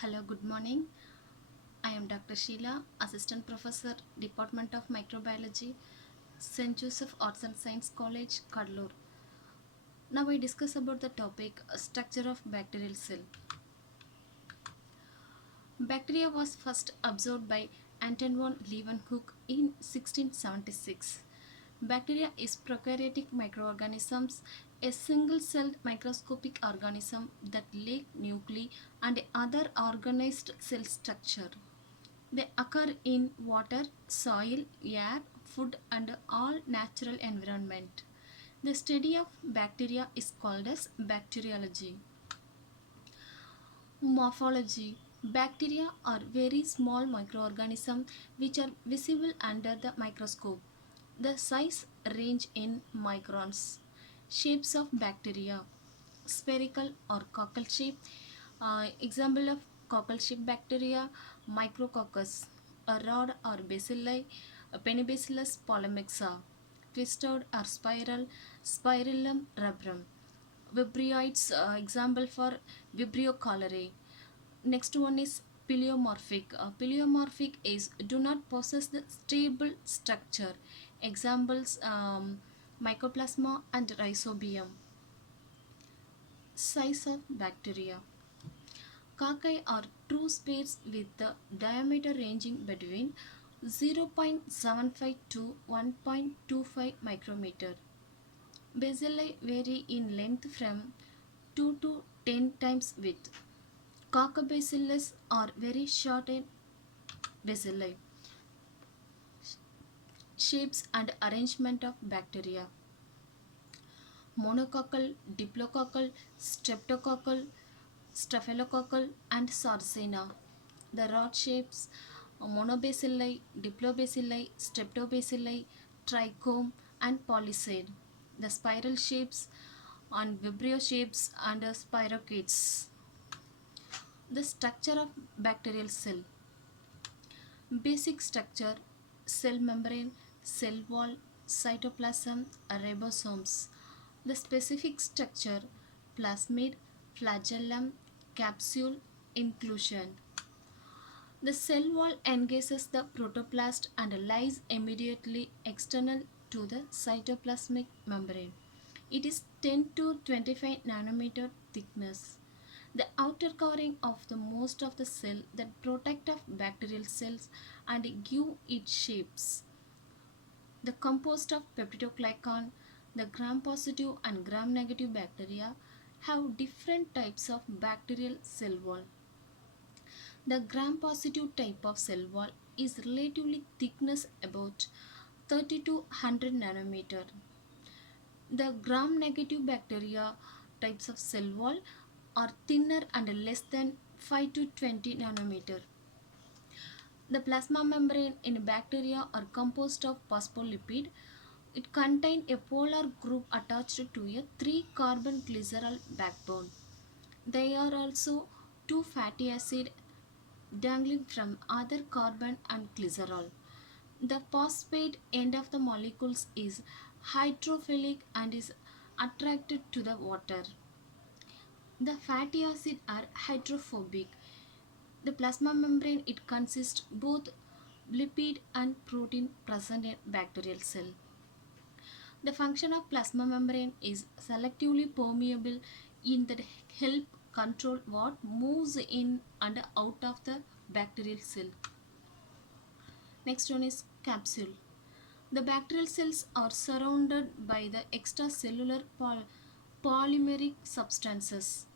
Hello, good morning. I am Dr. Sheila, Assistant Professor, Department of Microbiology, St. Joseph Arts and Science College, Kadlur. Now I discuss about the topic structure of bacterial cell. Bacteria was first observed by Anton von Leeuwenhoek in 1676. Bacteria is prokaryotic microorganisms, a single-celled microscopic organism that lack nuclei and other organized cell structure. They occur in water, soil, air, food, and all natural environment. The study of bacteria is called as bacteriology. Morphology. Bacteria are very small microorganisms which are visible under the microscope. The size range in microns. Shapes of bacteria. Spherical or cockle shape. Example of cockle shape bacteria, Micrococcus, a rod or bacilli, Penibacillus polymixa, twisted or spiral, Spirillum rubrum. Vibrioids, example for Vibrio cholerae. Next one is pleomorphic. Pleomorphic is do not possess the stable structure. Examples Mycoplasma and Rhizobium. Size of bacteria. Cocci are true spheres with the diameter ranging between 0.75 to 1.25 micrometer. Bacilli vary in length from 2 to 10 times width. Coccobacillus are very short in bacilli. Shapes and arrangement of bacteria. Monococcal, diplococcal, streptococcal, staphylococcal and Sarcina. The rod shapes monobacilli, diplobacilli, streptobacilli, trichome and polycide. The spiral shapes and vibrio shapes and spirochetes. The structure of bacterial cell. Basic structure: cell membrane, cell wall, cytoplasm, ribosomes. The specific structure: plasmid, flagellum, capsule, inclusion. The cell wall engages the protoplast and lies immediately external to the cytoplasmic membrane. It is 10 to 25 nanometer thickness. The outer covering of the most of the cell that protect of bacterial cells and give it shapes. The composed of peptidoglycan, the gram-positive and gram-negative bacteria have different types of bacterial cell wall. The gram-positive type of cell wall is relatively thickness about 30 to 100 nanometer. The gram-negative bacteria types of cell wall are thinner and less than 5 to 20 nanometer. The plasma membrane in bacteria are composed of phospholipid. It contains a polar group attached to a 3-carbon glycerol backbone. There are also two fatty acids dangling from other carbon and glycerol. The phosphate end of the molecules is hydrophilic and is attracted to the water. The fatty acids are hydrophobic. The plasma membrane it consists both lipid and protein present in bacterial cell. The function of plasma membrane is selectively permeable in that help control what moves in and out of the bacterial cell. Next one is capsule. The bacterial cells are surrounded by the extracellular polymeric substances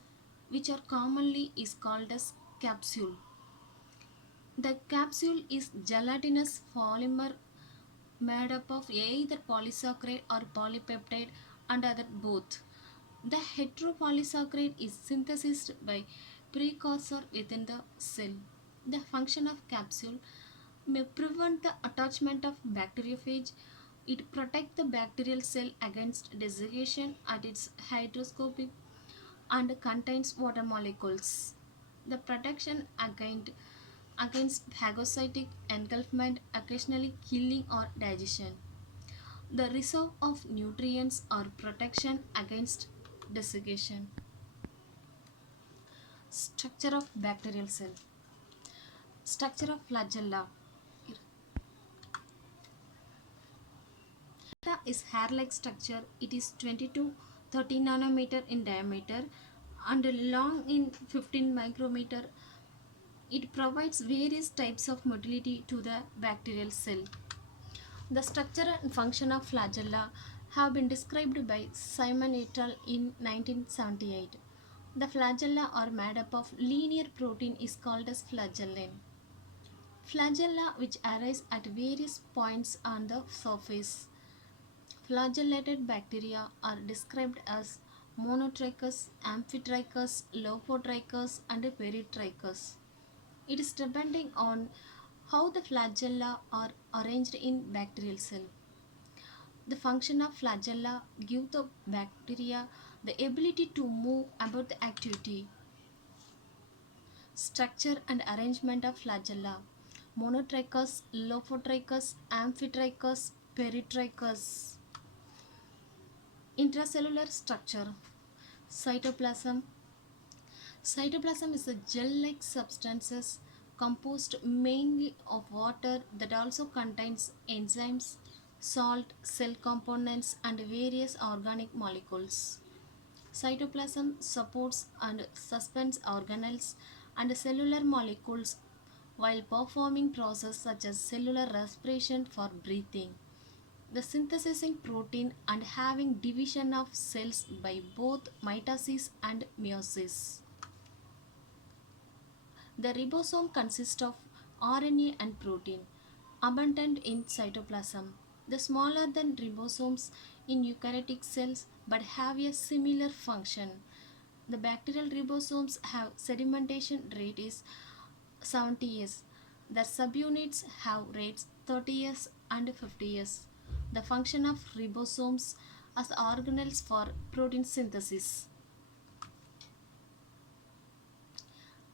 which are commonly is called as capsule. The capsule is gelatinous polymer made up of either polysaccharide or polypeptide and other both. The heteropolysaccharide is synthesized by precursor within the cell. The function of capsule may prevent the attachment of bacteriophage. It protects the bacterial cell against desiccation at its hygroscopic and contains water molecules. The protection against phagocytic engulfment, occasionally killing or digestion. The reserve of nutrients or protection against desiccation. Structure of bacterial cell. Structure of flagella. Flagella is hair-like structure. It is 20 to 30 nanometer in diameter and long in 15 micrometer. It provides various types of motility to the bacterial cell. The structure and function of flagella have been described by Simon et al. In 1978. The flagella are made up of linear protein is called as flagellin. Flagella which arise at various points on the surface. Flagellated bacteria are described as monotrichous, amphitrichous, lophotrichous and peritrichous. It is depending on how the flagella are arranged in bacterial cell. The function of flagella give the bacteria the ability to move about the activity. Structure and arrangement of flagella. Monotrichous, lophotrichous, amphitrichous, peritrichous. Intracellular structure. Cytoplasm. Cytoplasm is a gel-like substances composed mainly of water that also contains enzymes, salt, cell components and various organic molecules. Cytoplasm supports and suspends organelles and cellular molecules while performing processes such as cellular respiration for breathing, the synthesizing protein and having division of cells by both mitosis and meiosis. The ribosome consists of RNA and protein abundant in cytoplasm. The smaller than ribosomes in eukaryotic cells but have a similar function. The bacterial ribosomes have sedimentation rate is 70 years. The subunits have rates 30 years and 50 years. The function of ribosomes as organelles for protein synthesis.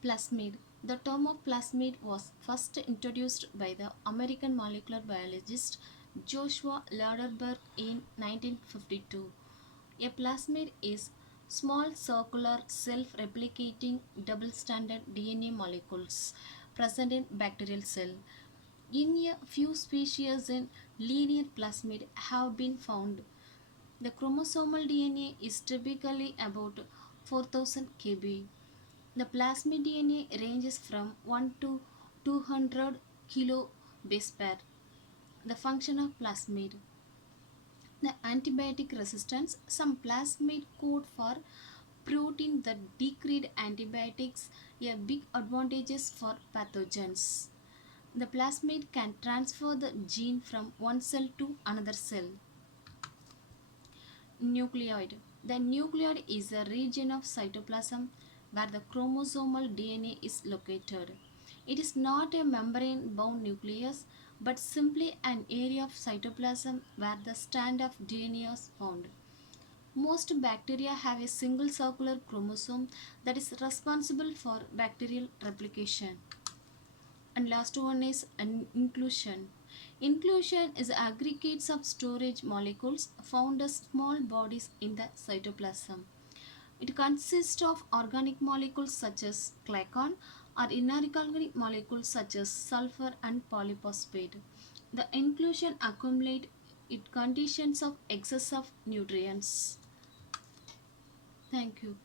Plasmid. The term of plasmid was first introduced by the American molecular biologist Joshua Lederberg in 1952. A plasmid is small circular self-replicating double-stranded DNA molecules present in bacterial cell. In a few species in linear plasmid have been found. The chromosomal DNA is typically about 4000 kb. The plasmid DNA ranges from 1 to 200 kilobase pair. The function of plasmid. The antibiotic resistance. Some plasmid code for protein that degrade antibiotics, a big advantages for pathogens. The plasmid can transfer the gene from one cell to another cell. Nucleoid. The nucleoid is a region of cytoplasm where the chromosomal DNA is located. It is not a membrane-bound nucleus but simply an area of cytoplasm where the strand of DNA is found. Most bacteria have a single circular chromosome that is responsible for bacterial replication. And last one is an inclusion. Inclusion is aggregates of storage molecules found as small bodies in the cytoplasm. It consists of organic molecules such as glycan or inorganic molecules such as sulfur and polyphosphate. The inclusion accumulate it conditions of excess of nutrients. Thank you.